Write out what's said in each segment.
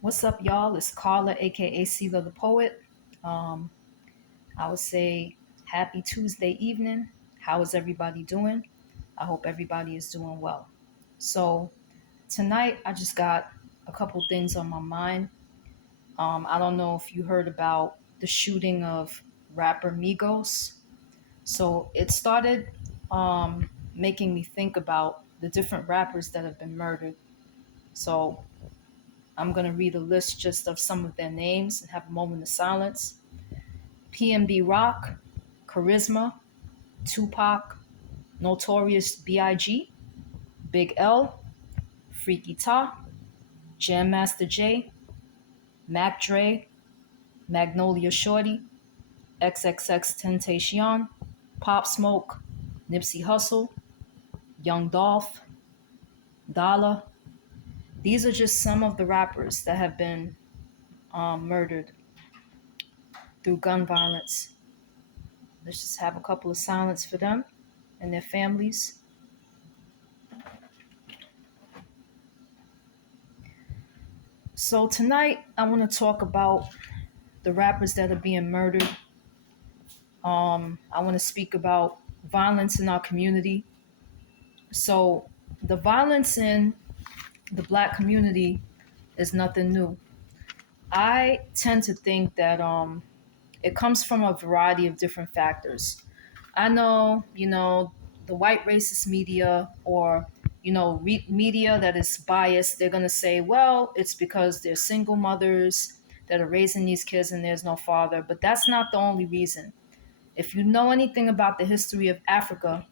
What's up, y'all? It's Carla, aka Seela the Poet. Um, I would say happy Tuesday evening. How is everybody doing? I hope everybody is doing well. So, tonight I just got a couple things on my mind. I don't know if you heard about the shooting of rapper Migos. So, it started making me think about the different rappers that have been murdered. So, I'm going to read a list just of some of their names and have a moment of silence. PNB Rock, Charisma, Tupac, Notorious B.I.G., Big L, Freaky Ta, Jam Master Jay, Mac Dre, Magnolia Shorty, XXX Tentacion, Pop Smoke, Nipsey Hussle, Young Dolph, Dollar. These are just some of the rappers that have been murdered through gun violence. Let's just have a couple of silence for them and their families. So tonight I want to talk about the rappers that are being murdered. I want to speak about violence in our community. So the violence in the black community is nothing new. I tend to think that it comes from a variety of different factors. I know, the white racist media or, media that is biased, they're going to say, well, it's because they're single mothers that are raising these kids and there's no father. But that's not the only reason. If you know anything about the history of Africa,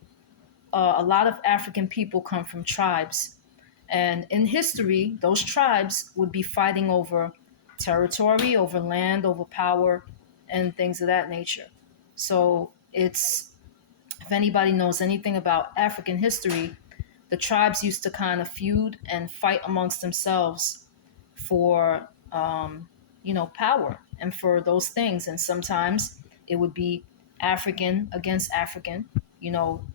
a lot of African people come from tribes. And in history, those tribes would be fighting over territory, over land, over power, and things of that nature. So it's, if anybody knows anything about African history, the tribes used to kind of feud and fight amongst themselves for, power and for those things. And sometimes it would be African against African,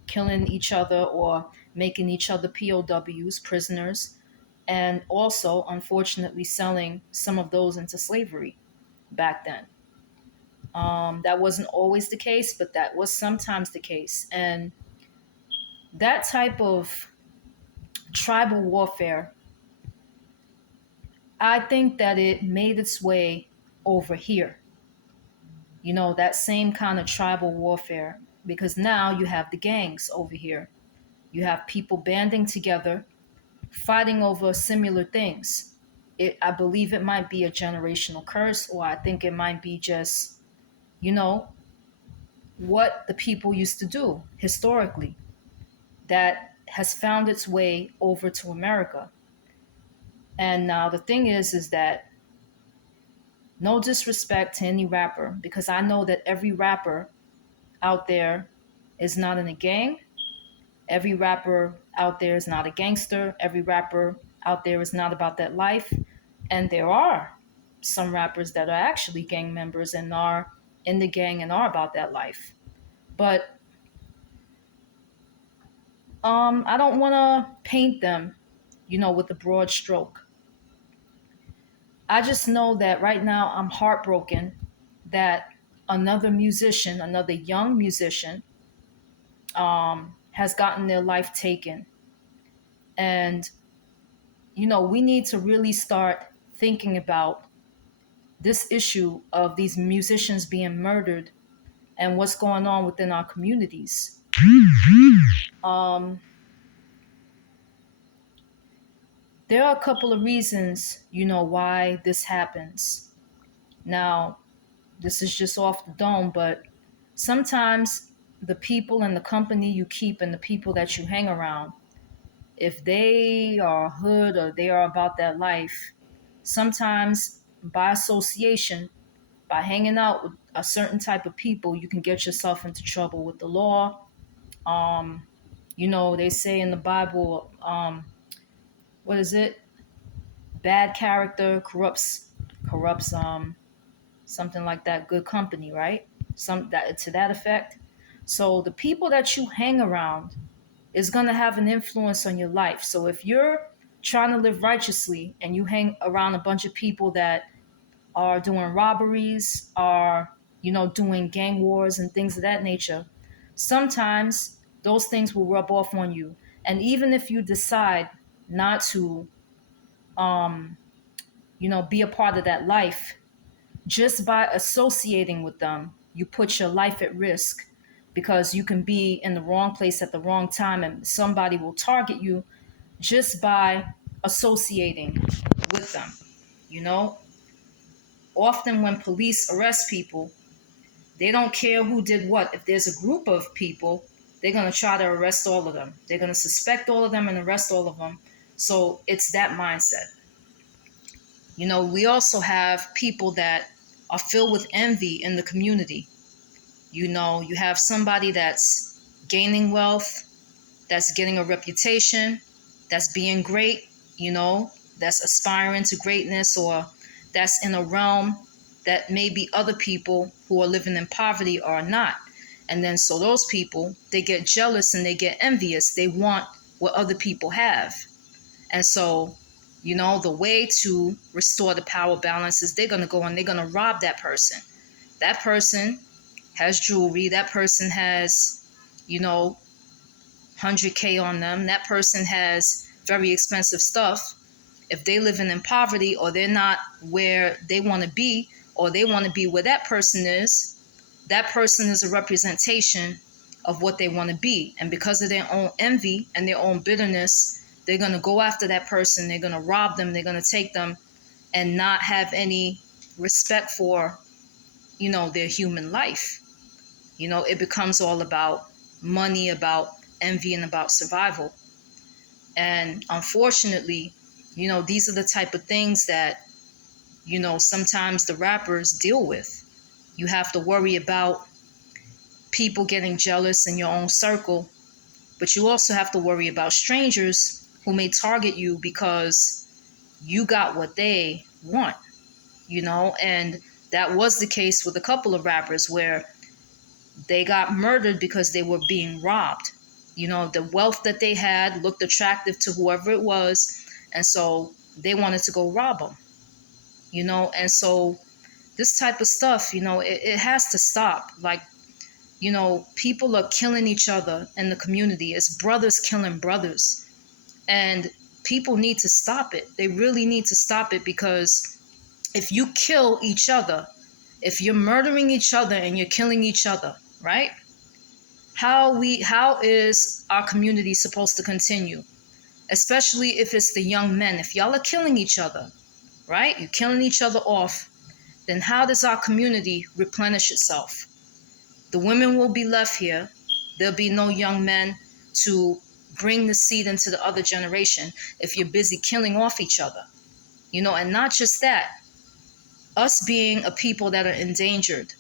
killing each other or making each other POWs, prisoners, and also, unfortunately, selling some of those into slavery back then. That wasn't always the case, but that was sometimes the case. And that type of tribal warfare, I think that it made its way over here. That same kind of tribal warfare, because now you have the gangs over here. You have people banding together, fighting over similar things. I believe it might be a generational curse, or I think it might be just, you know, what the people used to do historically that has found its way over to America. And now the thing is that no disrespect to any rapper, because I know that every rapper out there is not in a gang. Every rapper out there is not a gangster. Every rapper out there is not about that life. And there are some rappers that are actually gang members and are in the gang and are about that life. But I don't want to paint them, with a broad stroke. I just know that right now I'm heartbroken that another musician, another young musician, has gotten their life taken. And, we need to really start thinking about this issue of these musicians being murdered and what's going on within our communities. Um, there are a couple of reasons, why this happens. Now, this is just off the dome, but sometimes the people and the company you keep and the people that you hang around, if they are hood or they are about that life, sometimes by association, by hanging out with a certain type of people, you can get yourself into trouble with the law. Um, they say in the Bible, what is it? Bad character corrupts something like that, good company, right? Some that to that effect. So the people that you hang around is going to have an influence on your life. So if you're trying to live righteously and you hang around a bunch of people that are doing robberies, are, doing gang wars and things of that nature, sometimes those things will rub off on you. And even if you decide not to, um, be a part of that life, just by associating with them, you put your life at risk because you can be in the wrong place at the wrong time and somebody will target you just by associating with them. You know, often when police arrest people, they don't care who did what. If there's a group of people, they're going to try to arrest all of them. They're going to suspect all of them and arrest all of them. So it's that mindset. We also have people that are filled with envy in the community. You have somebody that's gaining wealth, that's getting a reputation, that's being great, that's aspiring to greatness, or that's in a realm that maybe other people who are living in poverty are not. And then so those people, they get jealous and they get envious. They want what other people have. And so, the way to restore the power balance is they're going to go and they're going to rob that person. That person has jewelry. That person has, 100K on them. That person has very expensive stuff. If they live in poverty, or they're not where they want to be, or they want to be where that person is a representation of what they want to be. And because of their own envy and their own bitterness, they're going to go after that person. They're going to rob them. They're going to take them and not have any respect for, their human life. It becomes all about money, about envy, and about survival. And unfortunately, these are the type of things that, sometimes the rappers deal with. You have to worry about people getting jealous in your own circle, but you also have to worry about strangers who may target you because you got what they want, and that was the case with a couple of rappers where they got murdered because they were being robbed. The wealth that they had looked attractive to whoever it was, and so they wanted to go rob them. And so this type of stuff, it has to stop. Like, people are killing each other in the community. It's brothers killing brothers. And people need to stop it. They really need to stop it, because if you kill each other, if you're murdering each other and you're killing each other, right? How is our community supposed to continue? Especially if it's the young men. If y'all are killing each other, right? You're killing each other off, then how does our community replenish itself? The women will be left here. There'll be no young men to bring the seed into the other generation if you're busy killing off each other. And not just that, us being a people that are endangered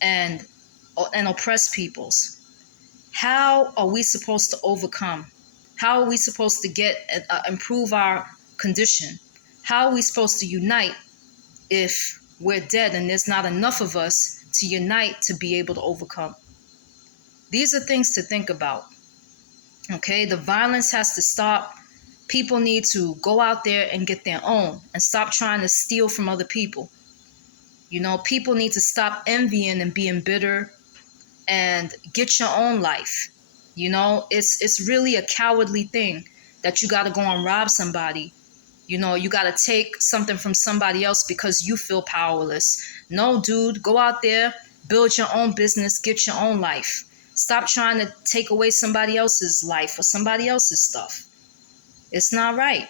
and oppressed peoples, how are we supposed to overcome? How are we supposed to improve our condition? How are we supposed to unite if we're dead and there's not enough of us to unite to be able to overcome? These are things to think about. Okay, the violence has to stop. People need to go out there and get their own and stop trying to steal from other people. People need to stop envying and being bitter and get your own life. It's really a cowardly thing that you got to go and rob somebody. You got to take something from somebody else because you feel powerless. No, dude, go out there, build your own business, get your own life. Stop trying to take away somebody else's life or somebody else's stuff. It's not right.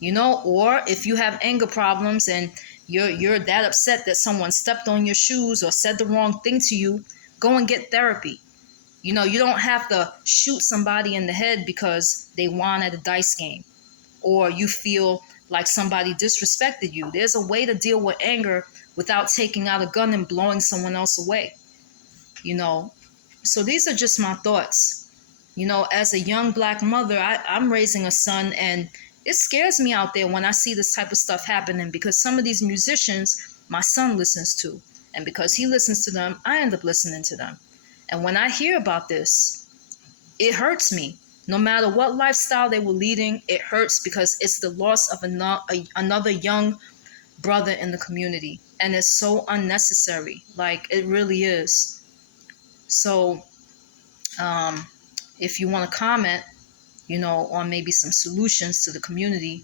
Or if you have anger problems and you're that upset that someone stepped on your shoes or said the wrong thing to you, go and get therapy. You don't have to shoot somebody in the head because they won at a dice game, or you feel like somebody disrespected you. There's a way to deal with anger without taking out a gun and blowing someone else away. So these are just my thoughts. As a young Black mother, I'm raising a son, and it scares me out there when I see this type of stuff happening, because some of these musicians my son listens to, and because he listens to them, I end up listening to them. And when I hear about this, it hurts me. No matter what lifestyle they were leading, it hurts because it's the loss of another young brother in the community. And it's so unnecessary. Like, it really is. So, um, if you want to comment, on maybe some solutions to the community,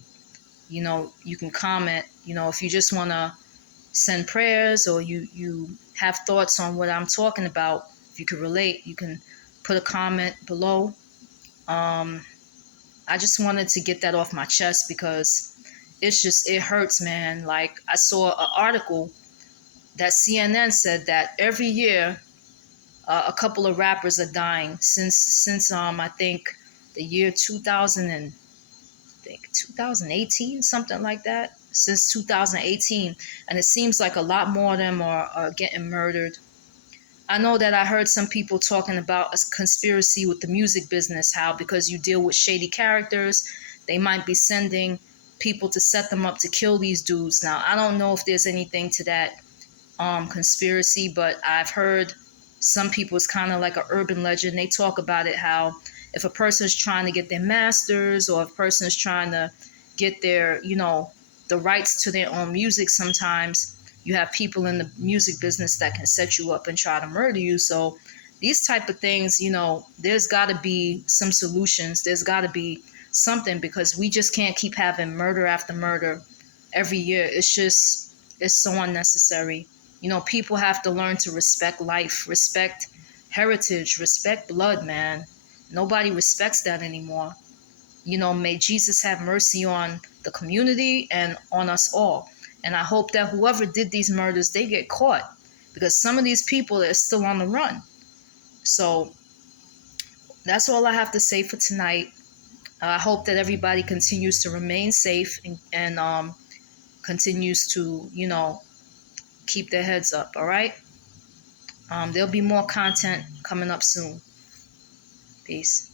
you can comment. If you just want to send prayers, or you have thoughts on what I'm talking about, if you could relate, you can put a comment below. I just wanted to get that off my chest because it hurts, man. Like, I saw an article that CNN said that every year a couple of rappers are dying since I think the year 2000 and I think 2018, something like that. Since 2018, and it seems like a lot more of them are getting murdered. I know that I heard some people talking about a conspiracy with the music business, how because you deal with shady characters, they might be sending people to set them up to kill these dudes. Now, I don't know if there's anything to that conspiracy, but I've heard some people, it's kind of like an urban legend. They talk about it, how if a person is trying to get their masters, or if a person is trying to get their, the rights to their own music, sometimes you have people in the music business that can set you up and try to murder you. So these type of things, there's got to be some solutions. There's got to be something, because we just can't keep having murder after murder every year. It's so unnecessary. People have to learn to respect life, respect heritage, respect blood, man. Nobody respects that anymore. May Jesus have mercy on the community and on us all. And I hope that whoever did these murders, they get caught, because some of these people are still on the run. So that's all I have to say for tonight. I hope that everybody continues to remain safe, and continues to, keep their heads up. All right. There'll be more content coming up soon. Peace.